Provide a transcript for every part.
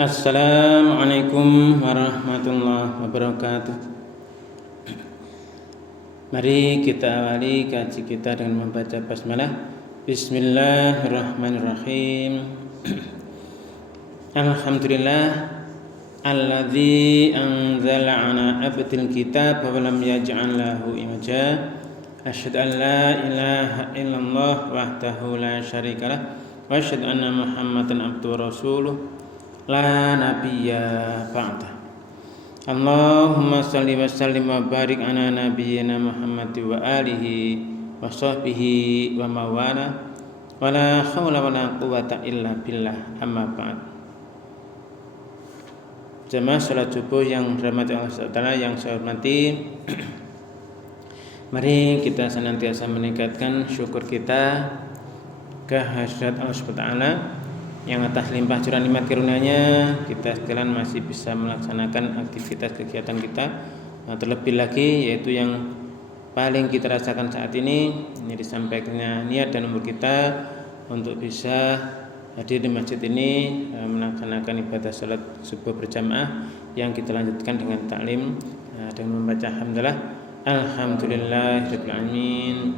Assalamualaikum warahmatullahi wabarakatuh. Mari kita awali kaji kita dengan membaca basmalah. Bismillahirrahmanirrahim. Alhamdulillah alladzi anzala ala abdil kitab wa lam yaj'al lahu iwaja. Asyhadu an la ilaha illallah wahdahu la syarikalah wa asyhadu anna Muhammadan abduhu wa rasuluh la nabiyya ba'da. Allahumma salli wa sallim wa barik ala nabiyyina Muhammad wa alihi wa sahbihi wa mawala wa la hawla wa la quwwata illa billah, amma ba'd. Jemaah salat subuh yang dirahmati Allah SWT, yang saya hormati, mari kita senantiasa meningkatkan syukur kita kehadirat Allah SWT yang atas limpah curahan nikmat karunia-Nya kita sekalian masih bisa melaksanakan aktivitas kegiatan kita, terlebih lagi yaitu yang paling kita rasakan saat ini disampaikannya niat dan umur kita untuk bisa hadir di masjid ini melaksanakan ibadah salat subuh berjamaah yang kita lanjutkan dengan taklim dengan membaca alhamdulillahirabbil alamin.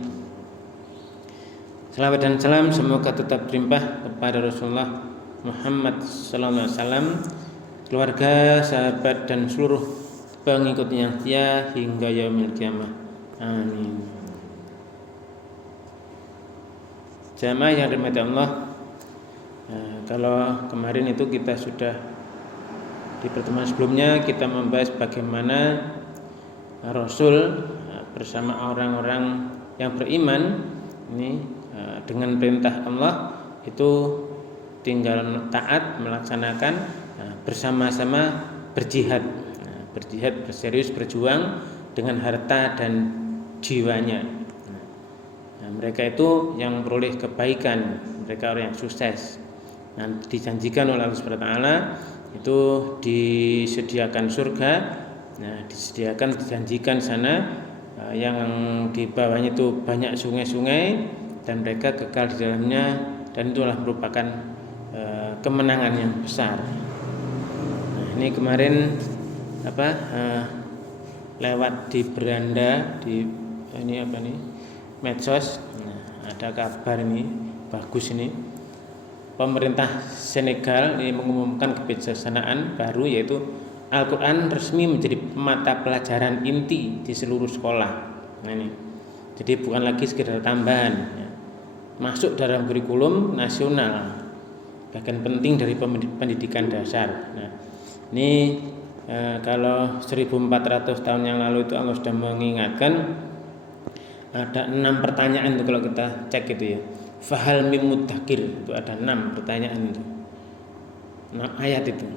Salawat dan salam semoga tetap berlimpah kepada Rasulullah Muhammad SAW, keluarga, sahabat dan seluruh pengikutnya yang setia hingga yaumil qiyamah. Amin. Jamaah yang dirahmati Allah, kalau kemarin itu kita sudah di pertemuan sebelumnya kita membahas bagaimana Rasul bersama orang-orang yang beriman ini dengan perintah Allah itu tinggal taat melaksanakan, bersama-sama berjihad, berserius berjuang dengan harta dan jiwanya. Mereka itu yang beroleh kebaikan, mereka orang yang sukses. Dijanjikan oleh Allah SWT itu disediakan surga, dijanjikan sana yang di bawahnya itu banyak sungai-sungai dan mereka kekal di dalamnya, dan itulah merupakan kemenangan yang besar. Ini kemarin lewat di beranda di medsos, ada kabar ini bagus ini, pemerintah Senegal ini mengumumkan kebijaksanaan baru, yaitu Al-Quran resmi menjadi mata pelajaran inti di seluruh sekolah. Ini jadi bukan lagi sekedar tambahan, masuk dalam kurikulum nasional, bagian penting dari pendidikan dasar. Ini kalau 1400 tahun yang lalu itu Allah sudah mengingatkan, ada 6 pertanyaan itu kalau kita cek itu ya. Fahal mim muddakir, itu ada 6 pertanyaan itu, 6 ayat itu.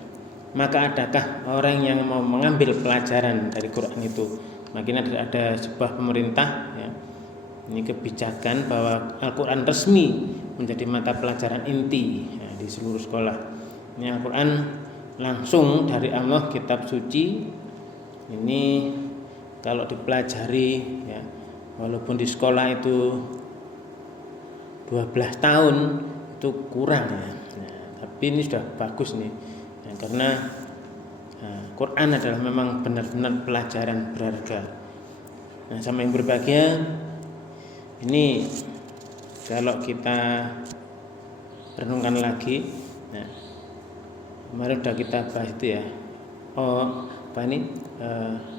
Maka adakah orang yang mau mengambil pelajaran dari Quran itu? Makin ada sebuah pemerintah ya, ini kebijakan bahwa Al-Quran resmi menjadi mata pelajaran inti di seluruh sekolah. Ini Al-Quran langsung dari Allah, kitab suci. Ini kalau dipelajari ya, walaupun di sekolah itu 12 tahun itu kurang ya. Tapi ini sudah bagus nih karena Quran adalah memang benar-benar pelajaran berharga. Sama yang berbahagia, ini kalau kita renungkan lagi, kemarin sudah kita bahas itu ya.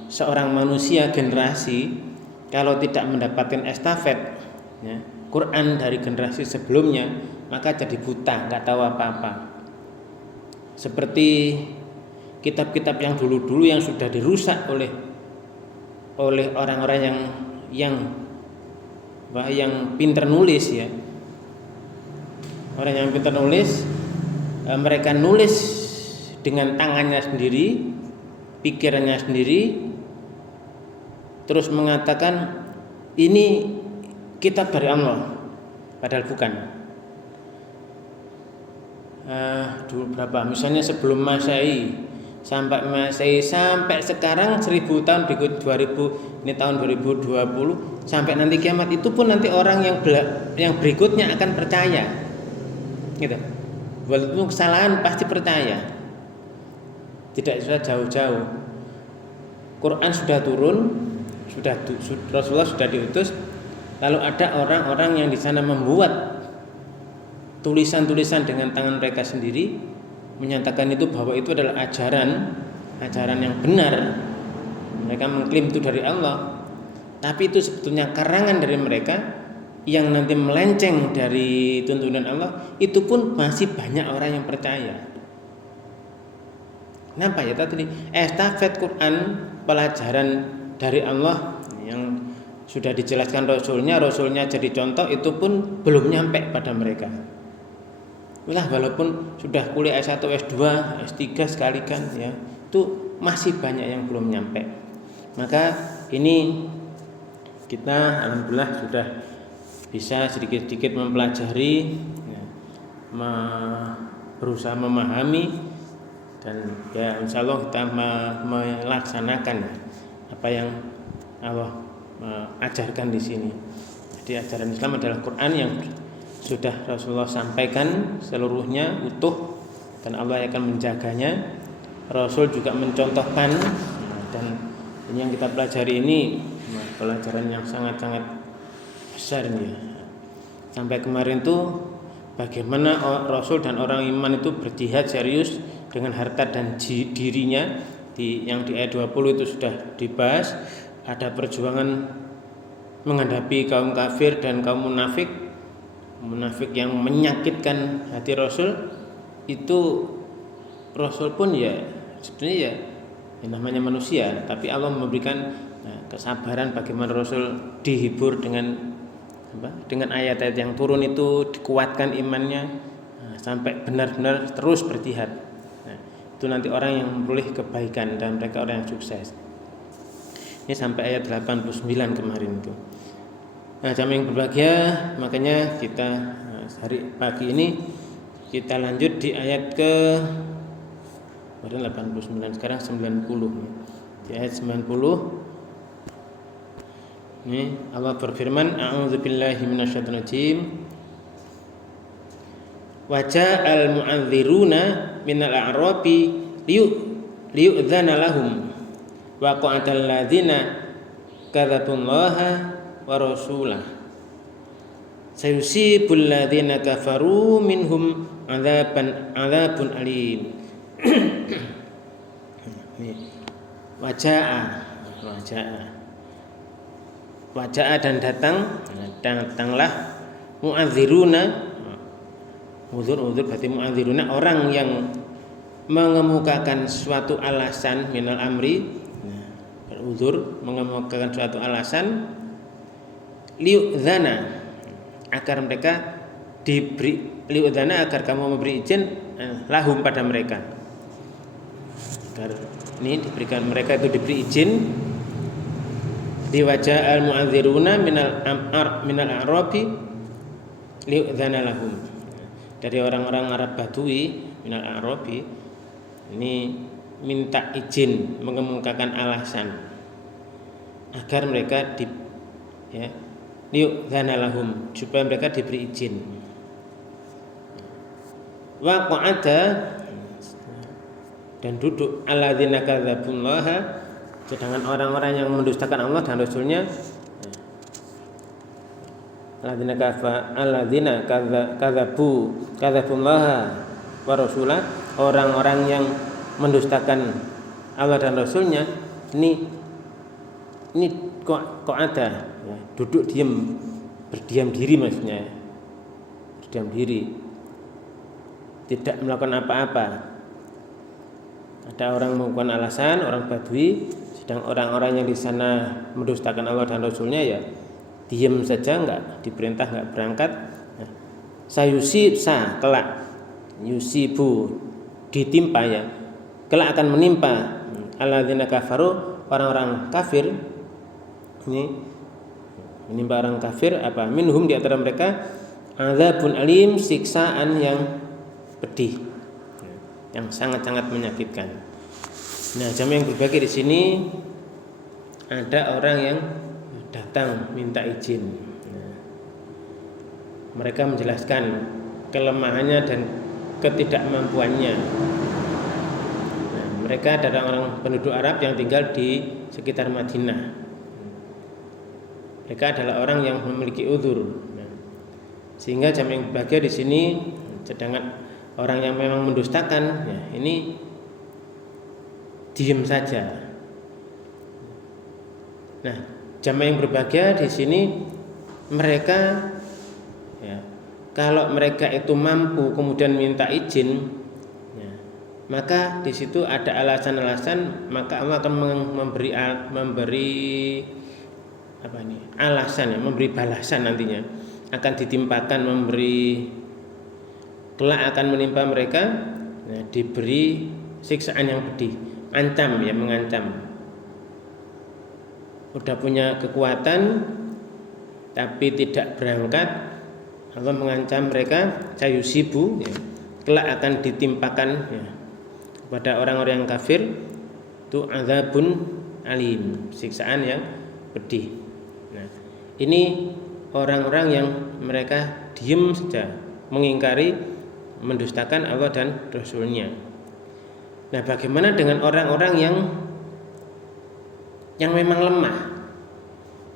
Seorang manusia generasi kalau tidak mendapatkan estafet ya, Quran dari generasi sebelumnya, maka jadi buta, nggak tahu apa-apa. Seperti kitab-kitab yang dulu-dulu yang sudah dirusak oleh orang-orang yang pintar nulis ya. Orang yang pintar nulis, mereka nulis dengan tangannya sendiri, pikirannya sendiri, terus mengatakan ini kitab dari Allah, padahal bukan. Dulu berapa? Misalnya sebelum Masehi sampai sekarang 1000 tahun berikut 2000, ini tahun 2020 sampai nanti kiamat itu pun nanti orang yang berikutnya akan percaya. Gitu. Walaupun kesalahan pasti percaya. tidak usah jauh-jauh. Quran sudah turun, Rasulullah sudah diutus, lalu ada orang-orang yang di sana membuat tulisan-tulisan dengan tangan mereka sendiri, menyatakan itu bahwa itu adalah ajaran yang benar. Mereka mengklaim itu dari Allah, tapi itu sebetulnya karangan dari mereka yang nanti melenceng dari tuntunan Allah. Itu pun masih banyak orang yang percaya. Kenapa ya tadi estafet Quran, pelajaran dari Allah yang sudah dijelaskan Rasulnya jadi contoh, itu pun belum nyampe pada mereka. Walaupun sudah kuliah S1, S2, S3 sekalikan ya, itu masih banyak yang belum nyampe. Maka ini kita alhamdulillah sudah bisa sedikit-sedikit mempelajari ya, berusaha memahami, dan ya insya Allah kita melaksanakan apa yang Allah ajarkan di sini. Jadi ajaran Islam adalah Quran yang sudah Rasulullah sampaikan seluruhnya utuh, dan Allah akan menjaganya. Rasul juga mencontohkan, dan ini yang kita pelajari ini pelajaran yang sangat-sangat besar nih. Sampai kemarin tuh bagaimana Rasul dan orang iman itu berjihad serius dengan harta dan dirinya, yang di ayat 20 itu sudah dibahas. Ada perjuangan menghadapi kaum kafir dan kaum munafik yang menyakitkan hati Rasul. Itu Rasul pun ya sebenarnya ya namanya manusia, tapi Allah memberikan kesabaran bagaimana Rasul dihibur dengan ayat-ayat yang turun itu, dikuatkan imannya sampai benar-benar terus berjihad. Itu nanti orang yang memperoleh kebaikan dan mereka orang yang sukses. Ini sampai ayat 89 kemarin itu. Jamaah yang berbahagia, makanya kita hari pagi ini kita lanjut di ayat ke 89, sekarang 90. Di ayat 90 ini Allah berfirman, a'udzubillahi minasyaitonir rajim. Wa ja'al mu'adziruna minal a'rabi liyu'dzana lahum wa qa'atal ladzina kadzabullaha wa rasulah sayusibul ladzina kafaru minhum adzabun alim. Waja'a dan datanglah mu'adziruna, uzur berarti mu'adziruna orang yang mengemukakan suatu alasan minal amri, beruzur mengemukakan suatu alasan, liu'dzana agar mereka diberi, liu'dzana agar kamu memberi izin lahum pada mereka, agar ini diberikan mereka itu diberi izin. Di wajah al mu'adziruna minal a'rabi liu'dzana lahum, dari orang-orang Arab Badui minal a'rabi ini minta izin, mengemukakan alasan agar mereka liu'dzana lahum, supaya mereka diberi izin. Wa qa'ada dan duduk alladzina kadzabullaha, sedangkan orang-orang yang mendustakan Allah dan Rasulnya, alladzina kadzabullaha wa rasulah, orang-orang yang mendustakan Allah dan Rasulnya. Ini kok ada ya, duduk diam, berdiam diri, maksudnya berdiam diri, tidak melakukan apa-apa. Ada orang melakukan alasan, orang Badui, sedang orang-orang yang di sana mendustakan Allah dan Rasulnya ya diam saja, enggak diperintah, enggak berangkat. Kelak yusibu ditimpa ya, kelak akan menimpa alladzina kafaru, orang-orang kafir. Ini menimpa orang kafir apa? Minhum, di antara mereka, adzabun alim, siksaan yang pedih, yang sangat-sangat menyakitkan. Nah, jamaah yang berbahagia, di sini ada orang yang datang minta izin. Mereka menjelaskan kelemahannya dan ketidakmampuannya. mereka adalah orang penduduk Arab yang tinggal di sekitar Madinah. Mereka adalah orang yang memiliki uzur. Sehingga jamak yang berbahagia di sini, sedangkan orang yang memang mendustakan, ya, ini diam saja. Nah, jamak yang berbahagia di sini mereka, ya, kalau mereka itu mampu kemudian minta izin, ya, maka di situ ada alasan-alasan, maka Allah akan memberi alasan, ya, memberi balasan nantinya, akan ditimpakan, kelak akan menimpa mereka, ya, diberi siksaan yang pedih, ancam, ya, mengancam. Udah punya kekuatan tapi tidak berangkat, Allah mengancam mereka, sayusibu, ya, kelak akan ditimpakan, ya, kepada orang-orang yang kafir itu azabun alim, siksaan yang pedih. Nah, ini orang-orang yang mereka diam saja, mengingkari, mendustakan Allah dan Rasul-Nya. Nah, bagaimana dengan orang-orang yang memang lemah?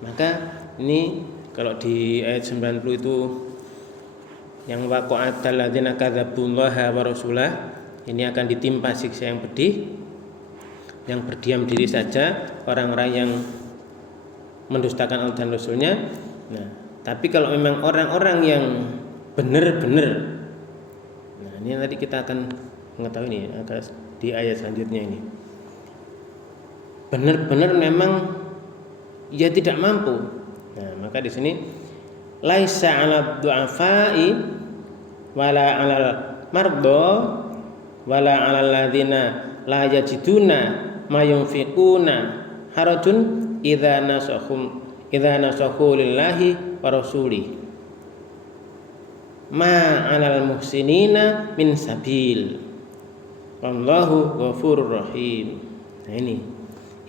Maka ini kalau di ayat 90 itu yang waqa'atal ladzina kadzabullaha wa rasulah, ini akan ditimpa siksa yang pedih, yang berdiam diri saja, orang-orang yang mendustakan Allah dan Rasul-Nya. Nah, tapi kalau memang orang-orang yang benar-benar, nah ini nanti kita akan mengetahui ini di ayat selanjutnya ini. Benar-benar memang ia tidak mampu. Nah, maka di sini laisa 'alad du'afai wala 'alal mardo wala 'alal ladzina la yajiduna ma yunfiquna harajun idza nasahu lillahi wa rasuli ma 'alal muhsinina min sabil wallahu ghafurur rahim. Nah,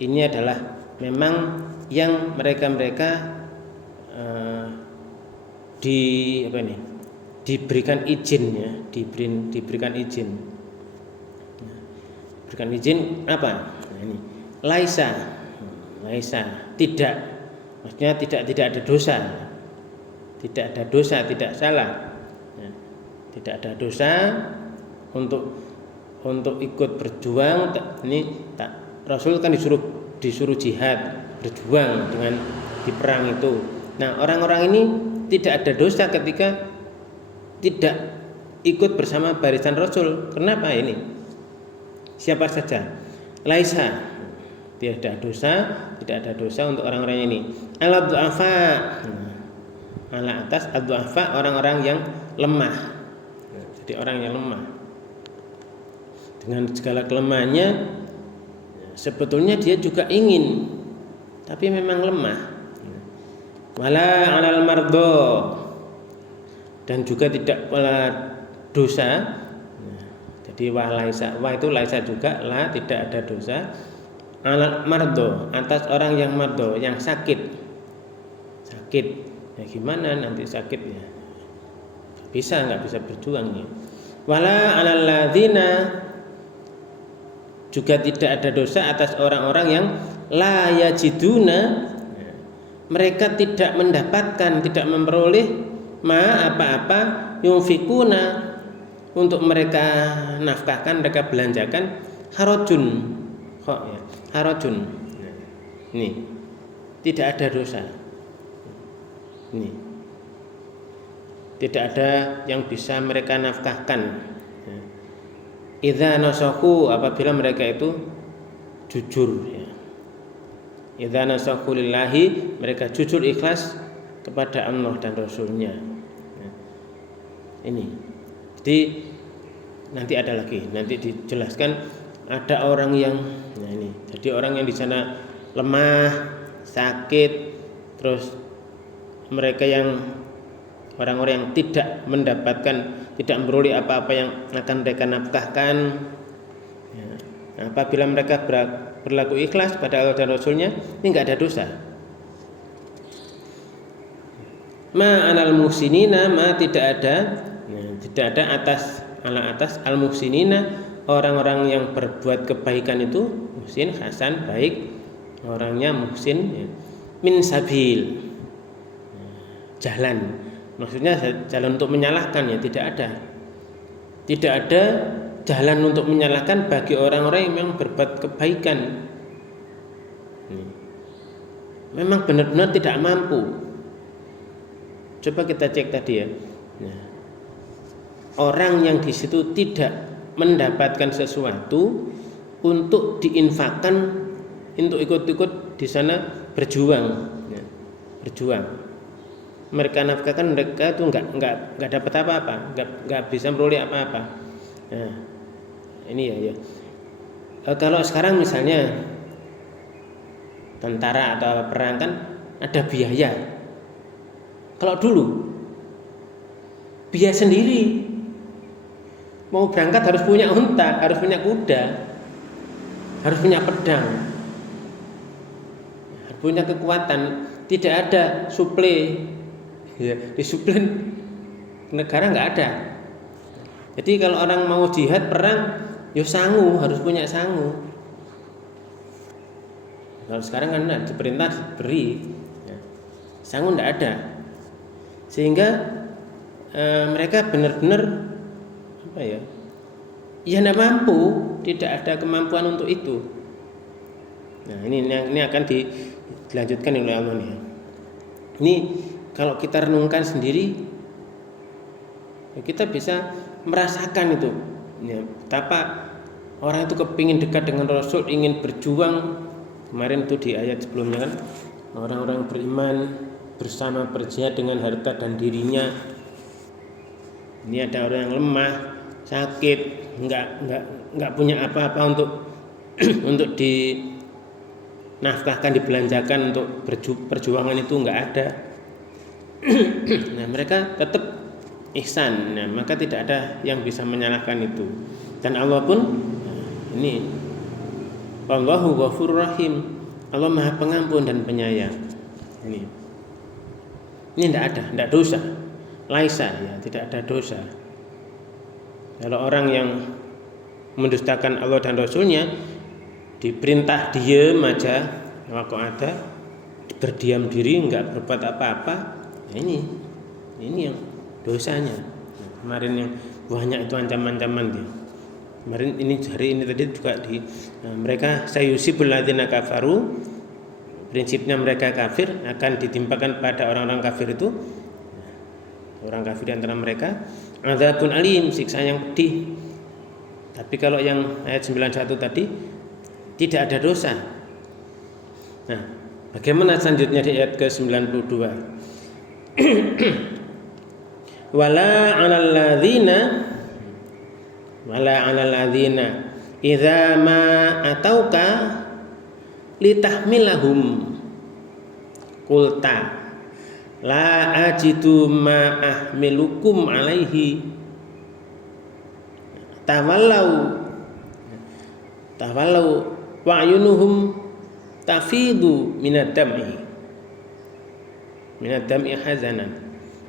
ini adalah memang yang mereka diberikan izin, ya, diberikan izin. Berikan izin apa? Nah, ini laisa tidak, maksudnya tidak ada dosa, tidak salah, ya, tidak ada dosa untuk ikut berjuang. Ini Rasul kan disuruh jihad, berjuang dengan di perang itu. Nah, orang-orang ini tidak ada dosa ketika tidak ikut bersama barisan Rasul. Kenapa ini? Siapa saja? Laisa, tidak ada dosa untuk orang-orang ini. Ala du'afa, ala atas ad-du'afa, orang-orang yang lemah. Jadi orang yang lemah dengan segala kelemahannya, sebetulnya dia juga ingin, tapi memang lemah. Wala 'alal mardo, dan juga tidak pula dosa. Jadi wa itu laisa juga, la tidak ada dosa. 'Alal mardo, atas orang yang mardo, yang sakit. Ya gimana nanti sakit, ya? Nggak bisa berjuang, ya. Wala 'alal ladzina, juga tidak ada dosa atas orang-orang yang la yajiduna, mereka tidak mendapatkan, tidak memperoleh apa-apa yunfikuna, untuk mereka nafkahkan, mereka belanjakan, harajun, ya, harajun. Ini tidak ada dosa. Ini tidak ada yang bisa mereka nafkahkan. Idza nasahu, apabila mereka itu jujur, ya. Idza nasahu lillahi, mereka jujur ikhlas kepada Allah dan Rasul-Nya. Ini. Jadi nanti ada lagi, nanti dijelaskan ada orang yang, nah ini. Jadi orang yang di sana lemah, sakit, terus mereka yang orang-orang yang tidak mendapatkan, tidak memperoleh apa-apa yang akan mereka nafkahkan, ya. Nah, apabila mereka berlaku ikhlas pada Allah dan Rasul-Nya, ini nggak ada dosa. Ma anal muhsinina, ma tidak ada, nah, tidak ada atas ala atas al muhsinina, orang-orang yang berbuat kebaikan itu muhsin, hasan, baik, orangnya muhsin ya. Min sabil, jalan, maksudnya jalan untuk menyalahkan ya tidak ada jalan untuk menyalahkan bagi orang-orang yang memang berbuat kebaikan. Memang benar-benar tidak mampu. Coba kita cek tadi ya. Orang yang di situ tidak mendapatkan sesuatu untuk diinfakkan, untuk ikut-ikut di sana berjuang. Mereka nafkahkan, mereka itu nggak dapat apa-apa, nggak bisa meroleh apa-apa. Nah, ini ya. Kalau sekarang misalnya tentara atau perang kan ada biaya. Kalau dulu biaya sendiri, mau berangkat harus punya unta, harus punya kuda, harus punya pedang, harus punya kekuatan. Tidak ada suplai, ya, disuplai negara nggak ada. Jadi kalau orang mau jihad perang, ya sangu, harus punya sangu. Kalau sekarang kan diperintah beri, ya, sangu nggak ada. Sehingga mereka benar-benar apa ya? Ya tidak mampu, tidak ada kemampuan untuk itu. Nah ini akan dilanjutkan oleh Allah nih. Ini kalau kita renungkan sendiri, kita bisa merasakan itu. Ya, betapa orang itu kepingin dekat dengan Rasul, ingin berjuang. Kemarin itu di ayat sebelumnya kan, orang-orang beriman bersama berjihad dengan harta dan dirinya. Ini ada orang yang lemah, sakit, nggak punya apa-apa untuk untuk dinafkahkan, dibelanjakan untuk perjuangan itu nggak ada. Nah mereka tetap ihsan. Nah maka tidak ada yang bisa menyalahkan itu. Dan Allah pun ini Wallahu ghafurur rahim. Allah Maha Pengampun dan Penyayang. Ini tidak dosa. Laisa ya, tidak ada dosa. Kalau orang yang mendustakan Allah dan Rasulnya, diperintah diam aja, waktu ada berdiam diri, enggak berbuat apa-apa, ya ini yang dosanya. Kemarin yang banyak itu ancaman-ancaman dia. Kemarin ini hari ini tadi juga mereka sayusibul ladzina kafaru, prinsipnya mereka kafir akan ditimpakan pada orang-orang kafir itu, orang kafir di antara mereka adzabun alim, siksa yang pedih. Tapi kalau yang ayat 91 tadi tidak ada dosa. Nah, bagaimana selanjutnya di ayat ke-92? Wala 'alal ladzina idza ma atauka litahmilahum qulta la ajidu ma ahmilukum alaihi tawallau wa'yunuhum tafidu minad dam'i hazanan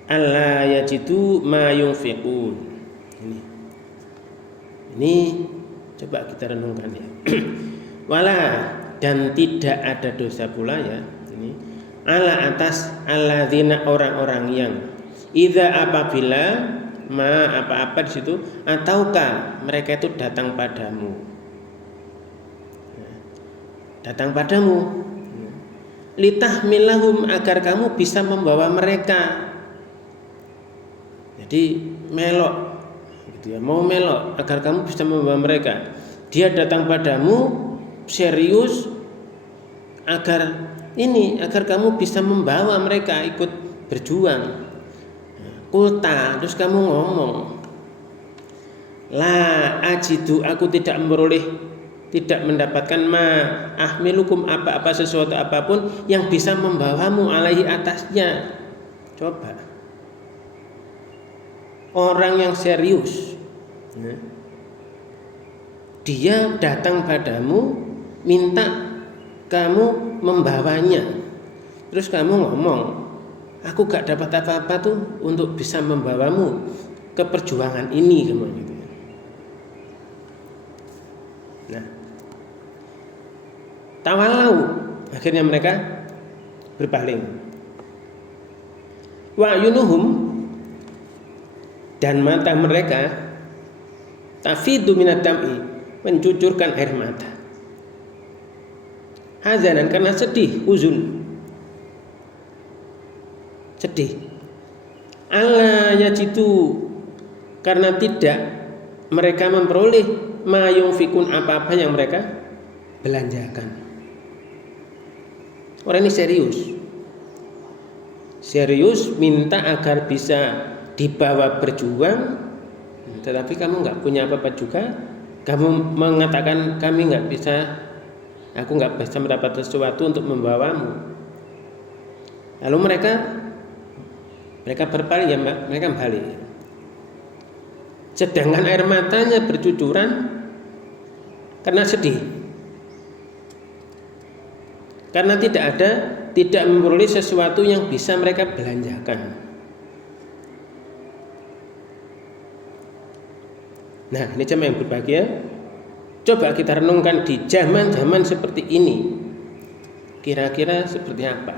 alla yajidu ma yunfiqun. Ini coba kita renungkan ya. Wala, dan tidak ada dosa pula ya. Ini ala atas alladzina, orang-orang yang idza apabila ma apa-apa di situ ataukah mereka itu datang padamu. Datang padamu litahmilahum, agar kamu bisa membawa mereka. Jadi melok gitu ya, mau melok agar kamu bisa membawa mereka. Dia datang padamu serius agar kamu bisa membawa mereka ikut berjuang. Kulta, terus kamu ngomong, la ajidu, aku tidak mendapatkan ma ahmilukum, apa-apa sesuatu apapun yang bisa membawamu alaihi atasnya. Coba orang yang serius, dia datang padamu minta kamu membawanya, terus kamu ngomong, aku gak dapat apa-apa tuh untuk bisa membawamu ke perjuangan ini, gitu. Nah, tawalau, akhirnya mereka berpaling. Wa yunuhum, dan mata mereka tafidu minad dam'i, mencucurkan air mata. Hazanan, karena sedih, huzun, sedih. Alla yajidu, karena tidak mereka memperoleh ma yunfikun, apa-apa yang mereka belanjakan. Orang ini serius minta agar bisa dibawa berjuang, tetapi kamu nggak punya apa-apa juga. Kamu mengatakan kami nggak bisa, aku nggak bisa mendapat sesuatu untuk membawamu. Lalu mereka berpaling, ya mereka balik. Sedangkan air matanya bercucuran karena sedih, karena tidak memperoleh sesuatu yang bisa mereka belanjakan. Nah, ini jemaah yang berbahagia, coba kita renungkan di zaman-zaman seperti ini, kira-kira seperti apa?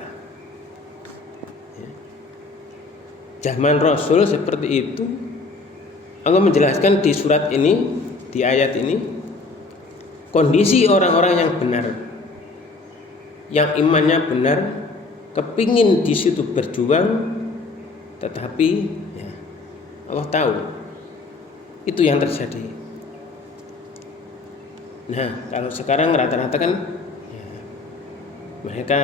Zaman Rasul seperti itu. Allah menjelaskan di surat ini, di ayat ini, kondisi orang-orang yang benar, yang imannya benar, kepingin di situ berjuang, tetapi ya, Allah tahu itu yang terjadi. Nah, kalau sekarang rata-rata kan ya, mereka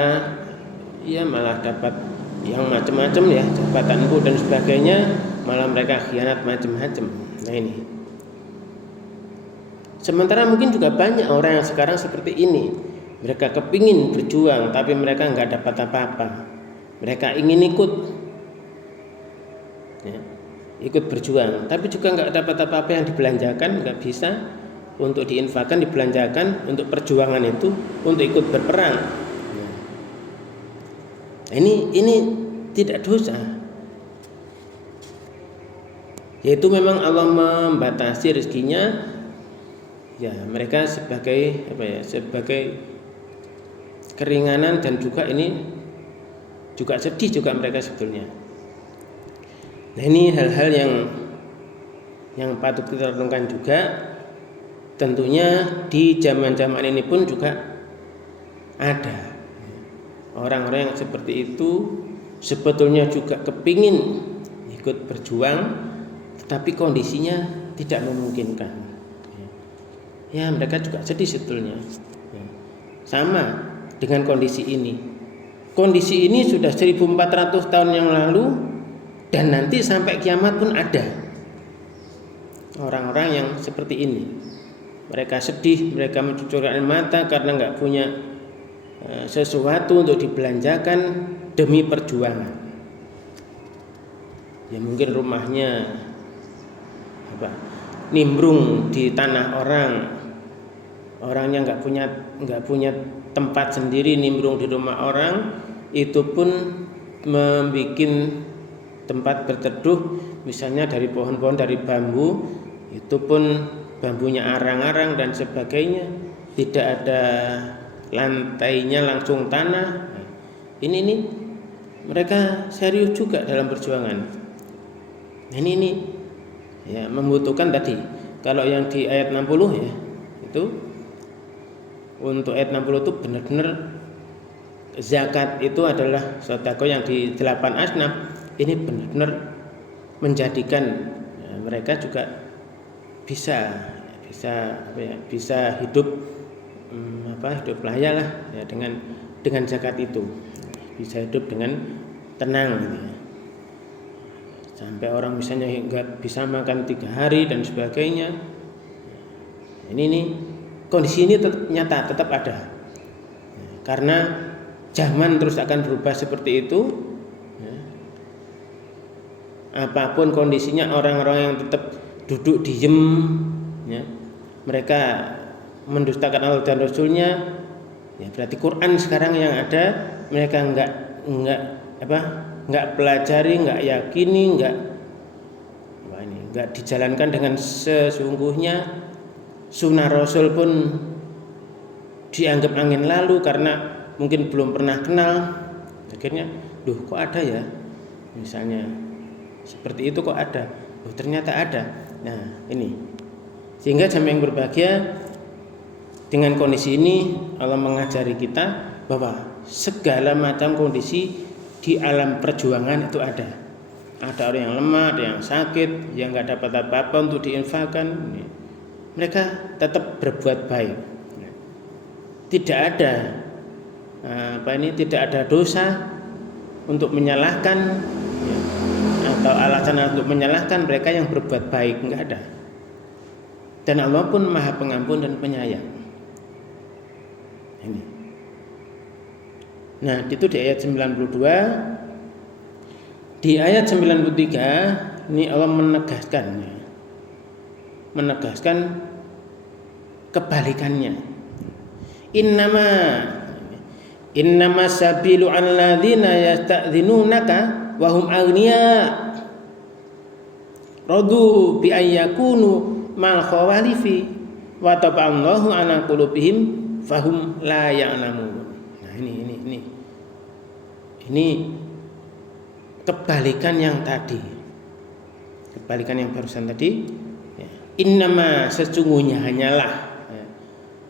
ya malah dapat yang macam-macam ya, jabatanku dan sebagainya, malah mereka khianat macam-macam. Nah ini. Sementara mungkin juga banyak orang yang sekarang seperti ini. Mereka kepingin berjuang, tapi mereka nggak dapat apa-apa. Mereka ingin ikut, ya, ikut berjuang, tapi juga nggak dapat apa-apa yang dibelanjakan, nggak bisa untuk diinfakkan, dibelanjakan untuk perjuangan itu, untuk ikut berperang. Ini tidak dosa. Yaitu memang Allah membatasi rezekinya, ya mereka sebagai sebagai keringanan, dan juga ini juga sedih juga mereka sebetulnya. Nah, ini hal-hal yang patut kita renungkan juga. Tentunya di zaman-zaman ini pun juga ada orang-orang yang seperti itu, sebetulnya juga kepingin ikut berjuang, tetapi kondisinya tidak memungkinkan. Ya, mereka juga sedih sebetulnya. Sama dengan kondisi ini. Kondisi ini sudah 1400 tahun yang lalu, dan nanti sampai kiamat pun ada orang-orang yang seperti ini. Mereka sedih, mereka mencucurkan air mata karena nggak punya sesuatu untuk dibelanjakan demi perjuangan. Ya mungkin rumahnya nimbrung di tanah orangnya nggak punya tempat sendiri, nimbrung di rumah orang, itu pun membuat tempat berteduh, misalnya dari pohon-pohon, dari bambu, itu pun bambunya arang-arang dan sebagainya, tidak ada lantainya, langsung tanah. Ini mereka serius juga dalam perjuangan. Ini ya membutuhkan tadi. Kalau yang di ayat 60 ya, itu untuk ayat 60 itu benar-benar zakat itu adalah sedekah yang di 8 asnaf. Ini benar-benar menjadikan ya, mereka juga bisa hidup hidup layak lah ya, dengan zakat itu, bisa hidup dengan tenang gitu ya. Sampai orang misalnya nggak bisa makan 3 hari dan sebagainya. Ini kondisi ini tetap ada, karena zaman terus akan berubah seperti itu. Apapun kondisinya, orang-orang yang tetap duduk diem, ya, mereka mendustakan Allah dan Rasulnya, ya berarti Quran sekarang yang ada mereka nggak pelajari, nggak yakini, nggak dijalankan dengan sesungguhnya, sunnah Rasul pun dianggap angin lalu karena mungkin belum pernah kenal. Akhirnya, kok ada ya? Misalnya seperti itu kok ada. Ternyata ada. Nah, ini. Sehingga jamaah yang berbahagia, dengan kondisi ini Allah mengajari kita bahwa segala macam kondisi di alam perjuangan itu ada. Ada orang yang lemah, ada yang sakit, yang nggak dapat apa-apa untuk diinfakkan. Mereka tetap berbuat baik. Tidak ada tidak ada dosa untuk menyalahkan atau alasan untuk menyalahkan mereka yang berbuat baik, enggak ada. Dan Allah pun Maha Pengampun dan Penyayang. Ini. Nah, itu di ayat 92. Di ayat 93 ini Allah menegaskan kebalikannya. Innama sabilu alladzina yasta'dzinunaka wa hum aghniya radu bi ayyakunu mal khawalifi wa taba'allahu ala qulubihim fahum la ya'lamun. Nah, ini kebalikan yang tadi. Kebalikan yang barusan tadi. Innama sesungguhnya hanyalah.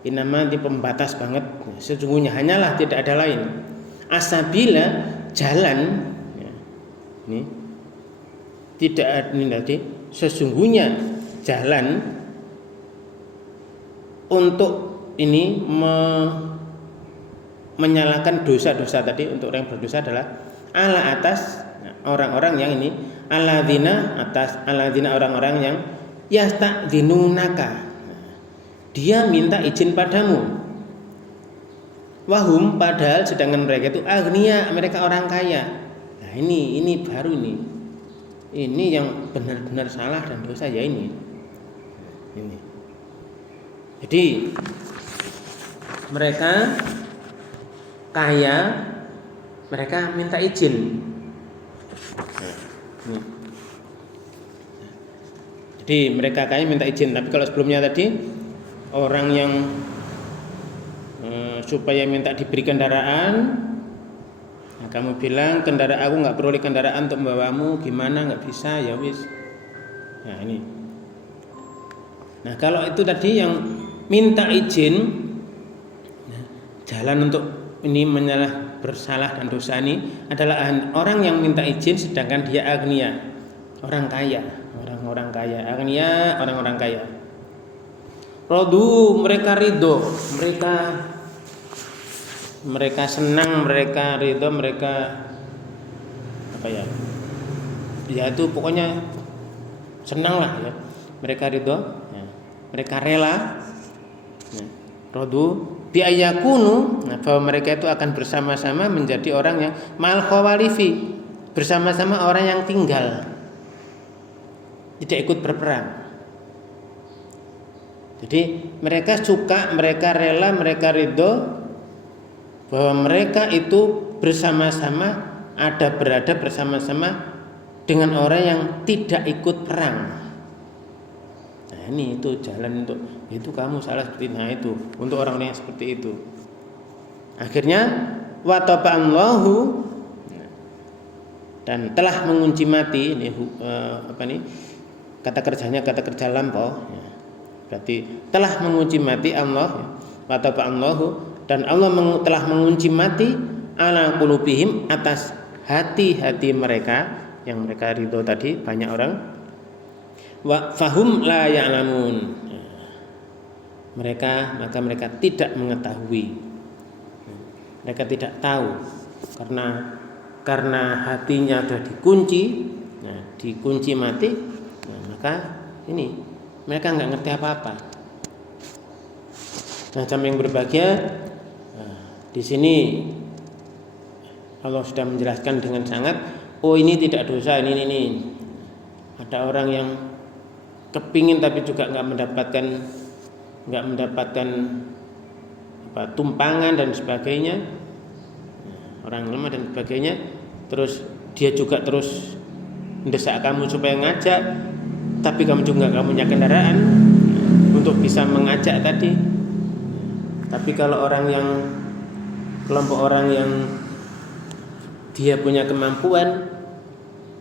Innama di pembatas banget. Sesungguhnya hanyalah, tidak ada lain. Asabila jalan. Ini tidak ada ini tadi. Sesungguhnya jalan untuk ini menyalahkan dosa-dosa tadi, untuk orang yang berdosa adalah ala atas orang-orang yang ini alladzina orang-orang yang yasta'dzinunaka, dia minta izin padamu, wahum padahal sedangkan mereka itu agniya, mereka orang kaya. Nah, ini baru ini yang benar-benar salah dan dosa ya ini. Jadi mereka kaya, mereka minta izin. Jadi mereka kaya minta izin. Tapi kalau sebelumnya tadi orang yang supaya minta diberi kendaraan, nah, kamu bilang aku nggak perlu kendaraan untuk membawamu, gimana, nggak bisa, ya wis. Nah, ini. Nah, kalau itu tadi yang minta izin, jalan untuk ini bersalah dan dosa ini adalah orang yang minta izin sedangkan dia agniya, orang kaya, orang-orang kaya, agniya, orang-orang kaya. Rodu, mereka ridho, mereka senang, mereka ridho, mereka apa ya? Ya itu pokoknya senang lah ya. Mereka ridho, ya. Mereka rela. Ya. Rodu biayakunu, nah, bahwa mereka itu akan bersama-sama menjadi orang yang mal khawalifi, bersama-sama orang yang tinggal, tidak ikut berperang. Jadi mereka suka, mereka rela, mereka ridho bahwa mereka itu bersama-sama berada bersama-sama dengan orang yang tidak ikut perang. Nah, ini itu jalan untuk itu kamu salah seperti itu untuk orang-orang yang seperti itu. Akhirnya wa taba'allahu, dan telah mengunci mati ini kata kerja lampau ya. Berarti telah mengunci mati Allah ya. Wa taba'allahu, dan Allah telah mengunci mati ala qulubihim, atas hati-hati mereka yang mereka ridho tadi, banyak orang. Wa fahum la ya'lamun, maka mereka tidak mengetahui, mereka tidak tahu karena hatinya sudah dikunci, dikunci mati, maka ini mereka nggak ngerti apa-apa. Nah, jamaah yang berbahagia, di sini Allah sudah menjelaskan dengan sangat, ini tidak dosa, ini ada orang yang kepingin tapi juga nggak mendapatkan tumpangan dan sebagainya, orang lemah dan sebagainya, terus dia juga terus mendesak kamu supaya ngajak, tapi kamu juga nggak punya kendaraan, untuk bisa mengajak tadi. Tapi kalau kelompok orang yang dia punya kemampuan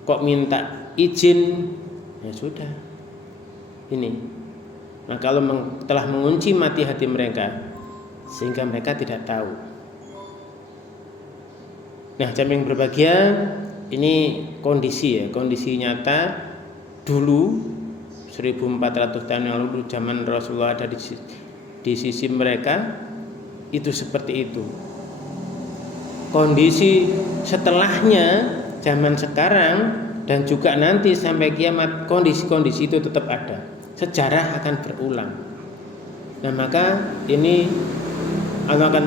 kok minta izin, ya sudah. Ini. Nah, kalau telah mengunci mati hati mereka sehingga mereka tidak tahu. Nah, jamaah yang berbahagia, ini kondisi nyata dulu 1400 tahun yang lalu zaman Rasulullah ada di sisi mereka itu seperti itu. Kondisi setelahnya zaman sekarang dan juga nanti sampai kiamat kondisi-kondisi itu tetap ada. Sejarah akan berulang. Nah, maka ini Allah akan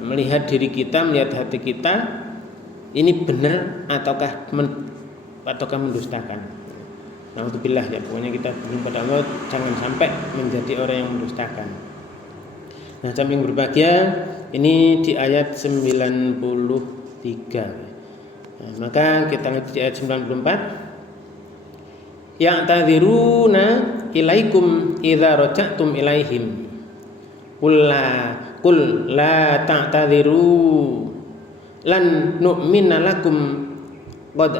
melihat diri kita, melihat hati kita, ini benar ataukah mendustakan. Na'udzubillah, ya, pokoknya kita berdoa pada Allah jangan sampai menjadi orang yang mendustakan. Nah, jamaah yang berbahagia, ini di ayat 93. Nah, maka kita lihat di ayat 94. Ya'tadziruna ilaikum idza raja'tum ilaihim. Qul la ta'tadziru lan nu'mina lakum qad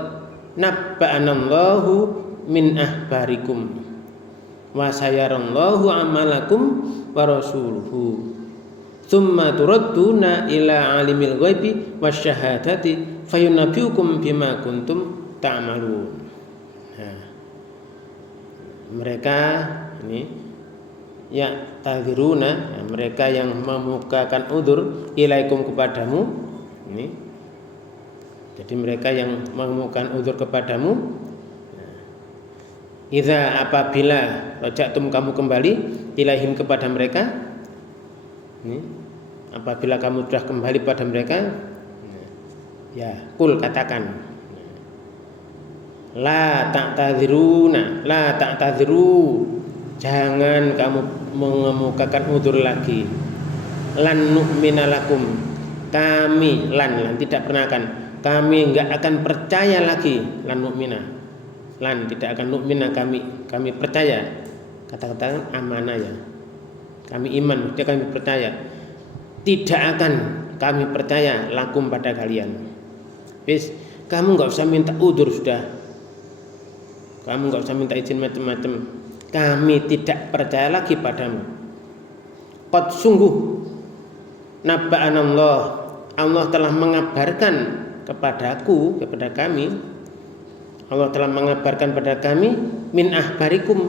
nabba'anallahu min ahbarikum wa sayarallahu amalakum wa rasuluhu thumma turadduna ila alimil ghaibi wasyahadati fayunabbiukum bima kuntum ta'malun. Nah, mereka ini ya tadziruna, mereka yang memukakan udzur ilaikum kepadamu ini. Jadi mereka yang memukakan udzur kepadamu, idza apabila rajatum kamu kembali ilaihim kepada mereka ini, apabila kamu sudah kembali pada mereka, ya kul katakan la ta'tadziru jangan kamu mengemukakan udzur lagi. Lan nu'mina lakum, kami tidak pernah akan, kami enggak akan percaya lagi. Lan nu'mina, lan tidak akan nu'mina, kami percaya. Kata-kata amanah, ya, kami iman, tidak kami percaya. Tidak akan kami percaya lakum pada kalian. Wis, kamu enggak usah minta udzur sudah. Kamu enggak usah minta izin macam-macam. Kami tidak percaya lagi padamu. Qad sungguh nabba'anallah, Allah telah mengabarkan kepada kami, Allah telah mengabarkan pada kami min ahbarikum,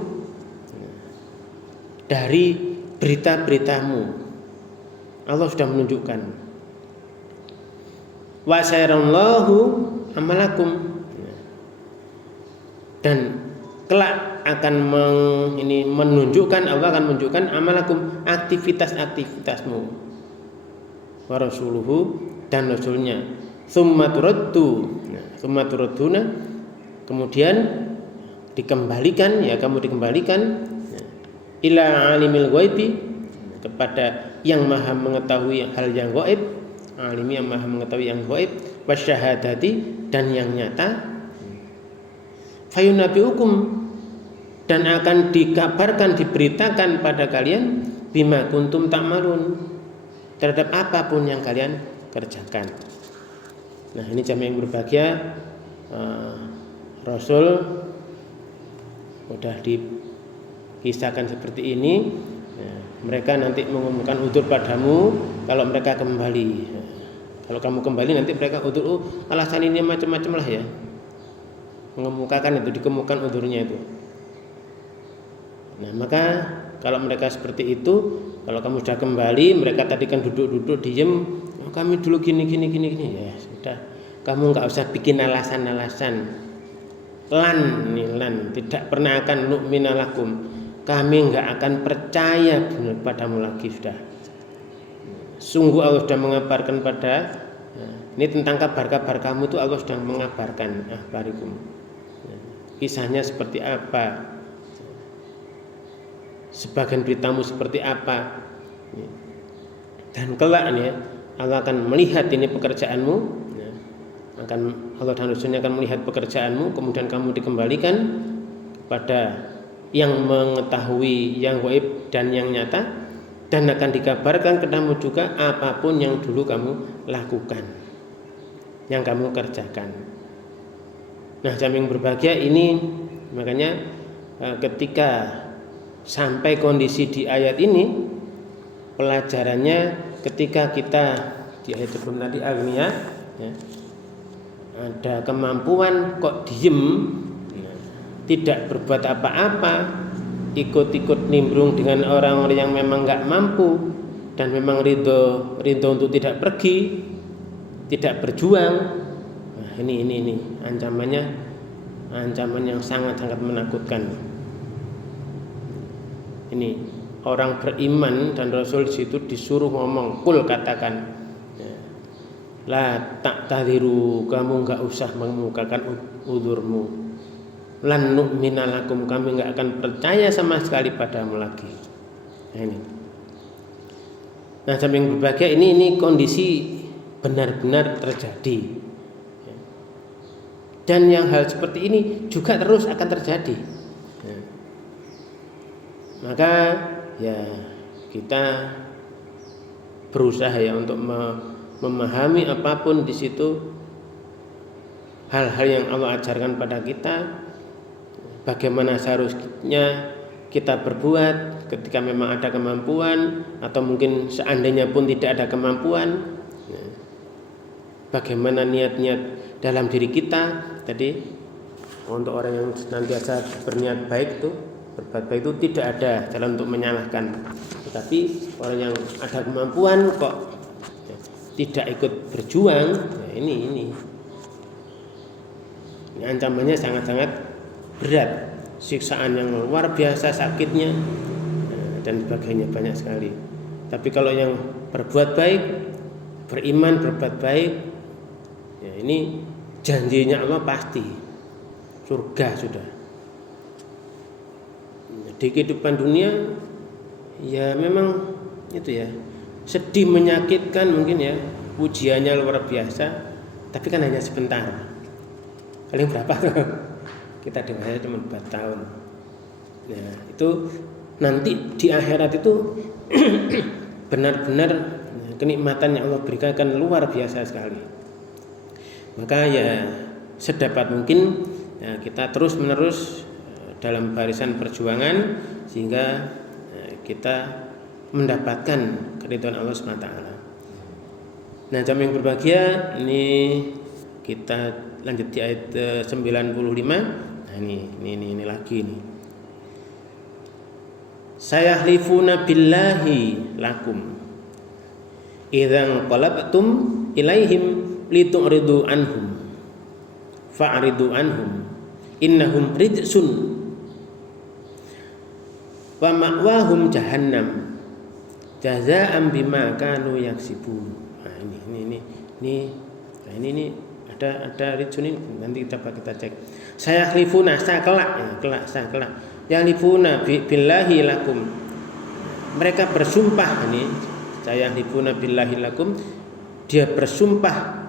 dari berita-beritamu. Allah sudah menunjukkan. Wa sayarallahu amalakum, dan kelak akan menunjukkan, Allah akan menunjukkan amalakum, aktivitas-aktivitasmu, wa rasuluhu, dan rasulnya. Tsumma turadduna, kemudian dikembalikan, ya kamu dikembalikan ila alimil ghaibi, kepada yang maha mengetahui hal yang gaib, alimi yang maha mengetahui yang gaib, wasyahadati, dan yang nyata, fayunabbiukum, dan akan dikabarkan, diberitakan pada kalian bima kuntum ta'malun, terhadap apapun yang kalian kerjakan. Nah, ini jamaah yang berbahagia, Rasul sudah dikisahkan seperti ini. Mereka nanti mengumumkan udzur padamu kalau mereka kembali. Kalau kamu kembali nanti mereka udzur, alasan ini macam-macam lah, ya, mengemukakan itu, dikemukakan udzurnya itu. Nah, maka kalau mereka seperti itu, kalau kamu sudah kembali, mereka tadi kan duduk diem, kami dulu gini, ya sudah, kamu nggak usah bikin alasan-alasan. Lan, tidak pernah akan nu'mina lakum, kami nggak akan percaya padamu lagi, sudah. Sungguh Allah sudah mengabarkan ini tentang kabar-kabar kamu tuh, Allah sudah mengabarkan ahbarikum, kisahnya seperti apa, sebagian beritamu seperti apa, dan kelak, ya, Allah akan melihat ini pekerjaanmu, Allah dan Rasulnya akan melihat pekerjaanmu, kemudian kamu dikembalikan kepada yang mengetahui yang gaib dan yang nyata, dan akan dikabarkan kepadamu juga apapun yang dulu kamu lakukan, yang kamu kerjakan. Nah, jamaah yang berbahagia ini, makanya ketika sampai kondisi di ayat ini, pelajarannya ketika kita di ayat sebelum tadi agniya, ya, ada kemampuan kok diem, tidak berbuat apa-apa, ikut-ikut nimbrung dengan orang-orang yang memang nggak mampu dan memang ridho untuk tidak pergi, tidak berjuang. Nah, ini ancaman yang sangat-sangat menakutkan. Ini orang beriman dan Rasul situ disuruh ngomong, kul katakan, la ta'tadiru, kamu nggak usah mengemukakan uzurmu. Lan nu'mina lakum, kami nggak akan percaya sama sekali padamu lagi. Nah, ini. Nah, sampai yang berbahagia ini kondisi benar-benar terjadi. Dan yang hal seperti ini juga terus akan terjadi. Maka ya kita berusaha ya untuk memahami apapun di situ, hal-hal yang Allah ajarkan pada kita, bagaimana seharusnya kita berbuat ketika memang ada kemampuan, atau mungkin seandainya pun tidak ada kemampuan, bagaimana niat-niat dalam diri kita tadi. Untuk orang yang senantiasa berniat baik itu, berbuat baik itu tidak ada jalan untuk menyalahkan. Tetapi orang yang ada kemampuan kok tidak ikut berjuang, ya ini ancamannya sangat-sangat berat, siksaan yang luar biasa sakitnya, dan sebagainya, banyak sekali. Tapi kalau yang berbuat baik, beriman, berbuat baik, ya ini janjinya Allah pasti surga sudah. Di kehidupan dunia ya memang itu ya, sedih, menyakitkan mungkin ya, ujiannya luar biasa, tapi kan hanya sebentar. Paling berapa? Kita dewasa cuma 4 tahun. Nah, itu nanti di akhirat itu benar-benar kenikmatan yang Allah berikan akan luar biasa sekali. Maka ya sedapat mungkin ya, kita terus-menerus dalam barisan perjuangan sehingga kita mendapatkan keridhaan Allah SWT. Nah, jamaah yang berbahagia, ini kita lanjut di ayat 95. Nah, ini lagi nih. Sayahlifuna billahi lakum idzan qalabtum ilaihim litu'ridu anhum fa'ridu anhum innahum rijsun wa ma'wahum jahannam jazaa'an bima kanu yaksibun. Nah, ini ada rijsun ini, nanti coba kita cek. Saya khlifuna, saya kelak. Yang lifuna billahi lakum, mereka bersumpah, ini saya lifuna billahi lakum, dia bersumpah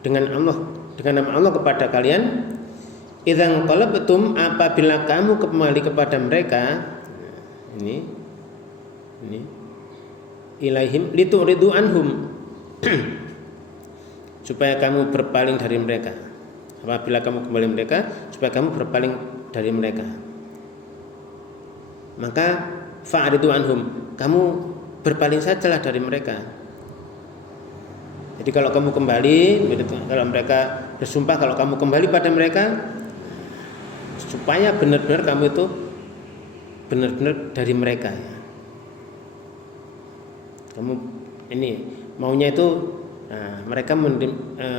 dengan Allah, dengan nama Allah kepada kalian. Idzan qalabtum, apabila kamu kembali kepada mereka, ini ilaihim lituridu anhum, supaya kamu berpaling dari mereka. Apabila kamu kembali mereka, supaya kamu berpaling dari mereka. Maka fa'ridu anhum, kamu berpaling sajalah dari mereka. Jadi kalau kamu kembali, kalau mereka bersumpah, kalau kamu kembali pada mereka, supaya benar-benar kamu itu benar-benar dari mereka. Kamu ini maunya itu, mereka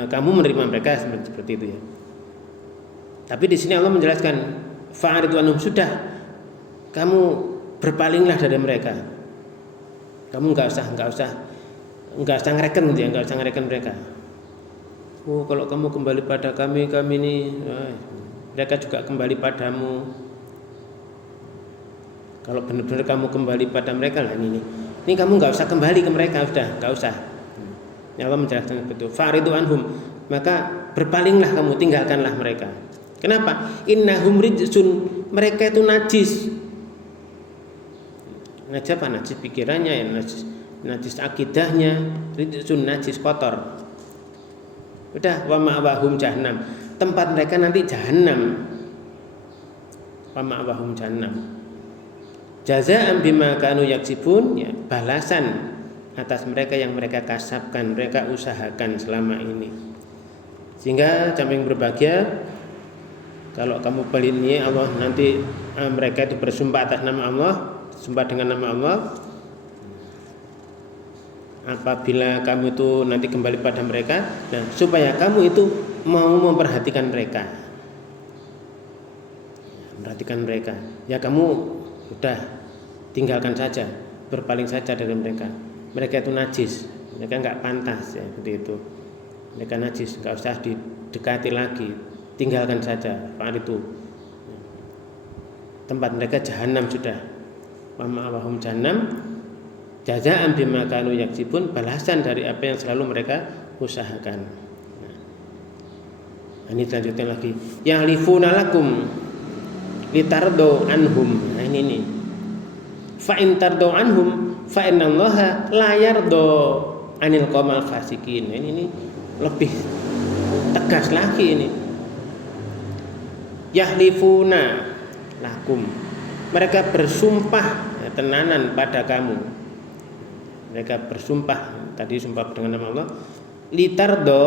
kamu menerima mereka seperti itu ya. Tapi di sini Allah menjelaskan fa'ridu anhum, sudah kamu berpalinglah dari mereka. Kamu nggak usah ngereken gitu ya, nggak usah ngereken mereka. Oh, kalau kamu kembali pada kami ini, mereka juga kembali padamu. Kalau benar-benar kamu kembali pada mereka lah ini kamu nggak usah kembali ke mereka, sudah nggak usah. Ya Allah menjelaskan betul. Fa'ridu anhum, maka berpalinglah kamu, tinggalkanlah mereka. Kenapa? Innahum rijsun, mereka itu najis. Najis apa? Najis pikirannya, ya najis akidahnya, rijsun najis kotor. Udah, wa ma'wahum jahannam. Tempat mereka nanti jahannam. Wa ma'wahum jahannam. Jazaa'an bima kanu yaksibun, ya, balasan atas mereka yang mereka kasabkan, mereka usahakan selama ini. Sehingga jamaah berbahagia, kalau kamu beli ini Allah nanti mereka itu bersumpah atas nama Allah, sumpah dengan nama Allah. Apabila kamu itu nanti kembali pada mereka, dan supaya kamu itu mau memperhatikan mereka, perhatikan mereka, ya kamu udah tinggalkan saja, berpaling saja dari mereka. Mereka itu najis, mereka nggak pantas, ya seperti itu. Mereka najis, nggak usah didekati lagi, tinggalkan saja. Pak itu tempat mereka jahanam sudah. Wa ma'wahum jahannam, jazaa'an bima kanu yaksibun, balasan dari apa yang selalu mereka usahakan. Nah, ini selanjutnya lagi. Yahlifuna lakum litardo anhum. Nah ini nih. Fa in tardo anhum fa innallaha la yardo anil qaumal fasikin. Nah, ini lebih tegas lagi ini. Yahlifuna lakum. Mereka bersumpah, ya, tenanan pada kamu. Mereka bersumpah, tadi sumpah dengan nama Allah, litardo,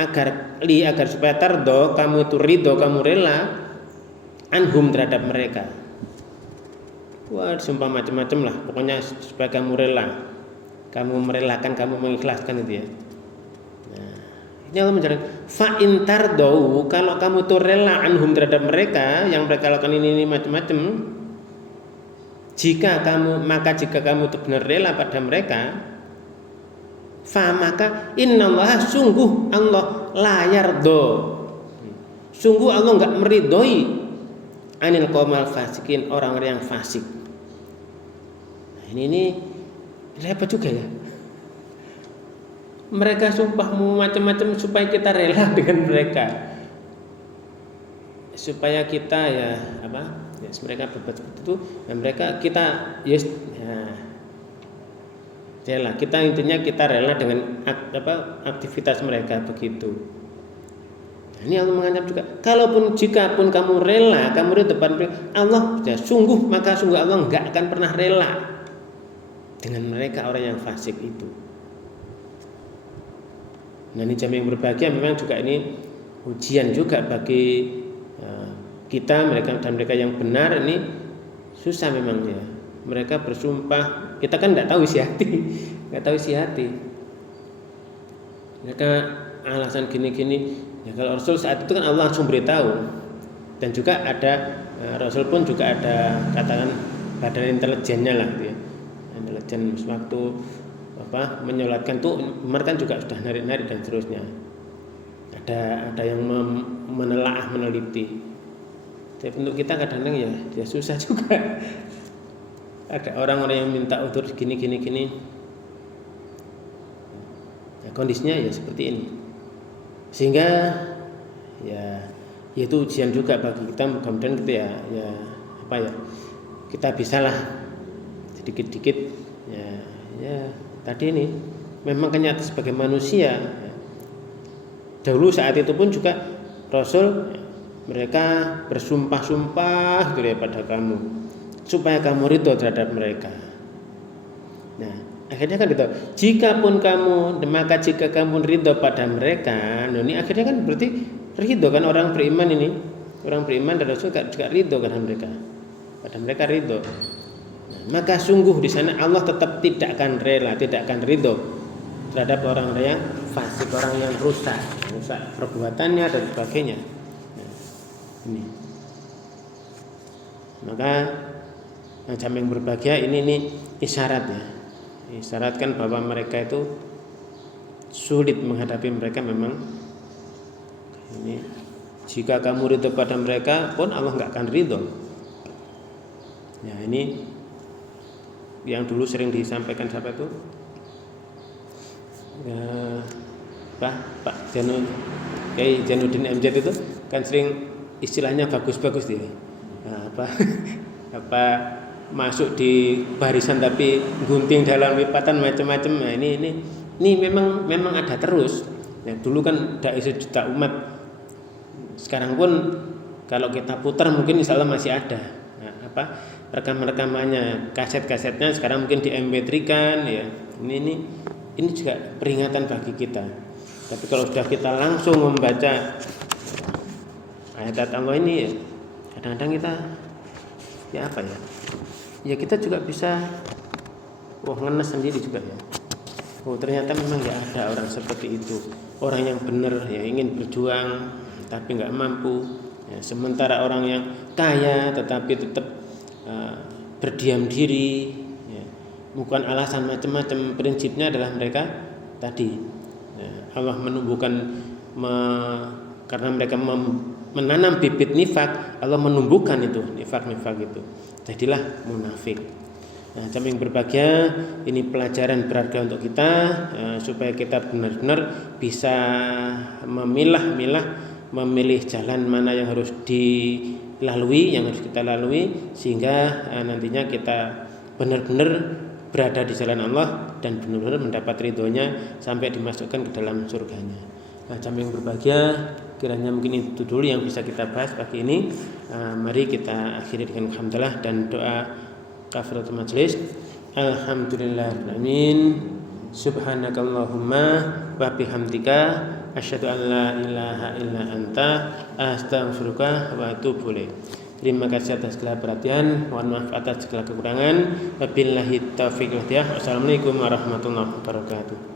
agar supaya tardo, kamu itu ridho, kamu rela anhum terhadap mereka. Wah, sumpah macam-macam lah, pokoknya supaya kamu rela, kamu merelakan, kamu mengikhlaskan itu ya. Nah, ini Allah menjelaskan, fa in tardo, kalau kamu itu rela anhum terhadap mereka yang mereka lakukan ini macam-macam, jika kamu itu benar rela pada mereka, fa maka innallaha, sungguh Allah la yardo, sungguh Allah enggak meridhoi anil qaumal fasikin, orang-orang yang fasik. Nah, ini repot juga ya. Mereka sumpah macam-macam supaya kita rela dengan mereka, supaya kita ya apa? Ya, mereka berbuat seperti itu, dan mereka kita yes, ya, rela. Kita intinya kita rela dengan aktivitas mereka begitu. Ini Allah mengancam juga, kalaupun jika pun kamu rela, kamu di depan Allah, ya, sungguh Allah enggak akan pernah rela dengan mereka orang yang fasik itu. Nah, ini jamaah yang berbahagia, memang juga ini ujian juga bagi kita, mereka yang benar ini susah memang ya. Mereka bersumpah, kita kan enggak tahu isi hati, mereka alasan gini-gini. Ya, kalau Rasul saat itu kan Allah langsung beritahu, dan juga ada Rasul pun juga ada katakan badan intelijennya lah, gitu ya. Intelijen waktu menyolatkan tuh Umar kan juga sudah narik-narik dan seterusnya. Ada yang menelaah, meneliti. Tapi untuk kita kadang-kadang ya susah juga. Ada orang-orang yang minta utur gini. Ya, kondisinya ya seperti ini. Sehingga ya itu ujian juga bagi kita, mudah-mudahan kita kita bisalah sedikit-sedikit ya tadi ini memang kenyataan sebagai manusia ya. Dahulu saat itu pun juga Rasul mereka bersumpah-sumpah gitu ya pada kamu supaya kamu ridho terhadap mereka. Nah, akhirnya kan gitu. Jika kamu ridho pada mereka, ini akhirnya kan berarti ridho kan orang beriman ini. Orang beriman dan Rasul juga ridho pada mereka. Pada mereka ridho. Nah, maka sungguh di sana Allah tetap tidak akan rela, tidak akan ridho terhadap orang-orang yang fasik, orang yang rusak perbuatannya dan sebagainya. Nah, ini. Maka macam yang berbahagia ini isyarat ya. Isyaratkan bahwa mereka itu sulit menghadapi mereka memang. Ini jika kamu ridho pada mereka pun Allah nggak akan ridho. Ya ini yang dulu sering disampaikan siapa itu? Pak Jainuddin MZ itu kan sering istilahnya bagus-bagus dia. Nah, masuk di barisan tapi gunting dalam lipatan macam-macam. Nah, ini memang ada terus. Nah, dulu kan dai sejuta umat. Sekarang pun kalau kita putar mungkin insya Allah masih ada. Nah, rekaman-rekamannya, kaset-kasetnya sekarang mungkin di MP3 kan ya. Ini juga peringatan bagi kita. Tapi kalau sudah kita langsung membaca ayat Allah ini ya, kadang-kadang kita ya apa ya? Ya kita juga bisa ngenes sendiri juga ya. Oh ternyata memang ya ada orang seperti itu, orang yang benar ya ingin berjuang tapi nggak mampu. Ya, sementara orang yang kaya tetapi tetap berdiam diri, ya, bukan alasan macam-macam. Prinsipnya adalah mereka tadi ya, Allah menumbuhkan karena mereka menanam bibit nifak, Allah menumbuhkan itu nifak itu. Jadilah munafik. Nah, jamaah yang berbahagia, ini pelajaran berharga untuk kita supaya kita benar-benar bisa memilih jalan mana yang harus dilalui, yang harus kita lalui sehingga nantinya kita benar-benar berada di jalan Allah dan benar-benar mendapat ridhonya sampai dimasukkan ke dalam surganya. Nah, jamaah yang berbahagia, kiranya mungkin itu dulu yang bisa kita bahas pagi ini. Mari kita akhiri dengan alhamdulillah dan doa kafaratul majelis. Alhamdulillahirabbil subhanakallahumma wa bihamdika asyhadu an la ilaha illa anta astaghfiruka wa atubu ilaik. Terima kasih atas segala perhatian, mohon maaf atas segala kekurangan. Wabillahi taufiq wal hidayah. Wassalamualaikum warahmatullahi wabarakatuh.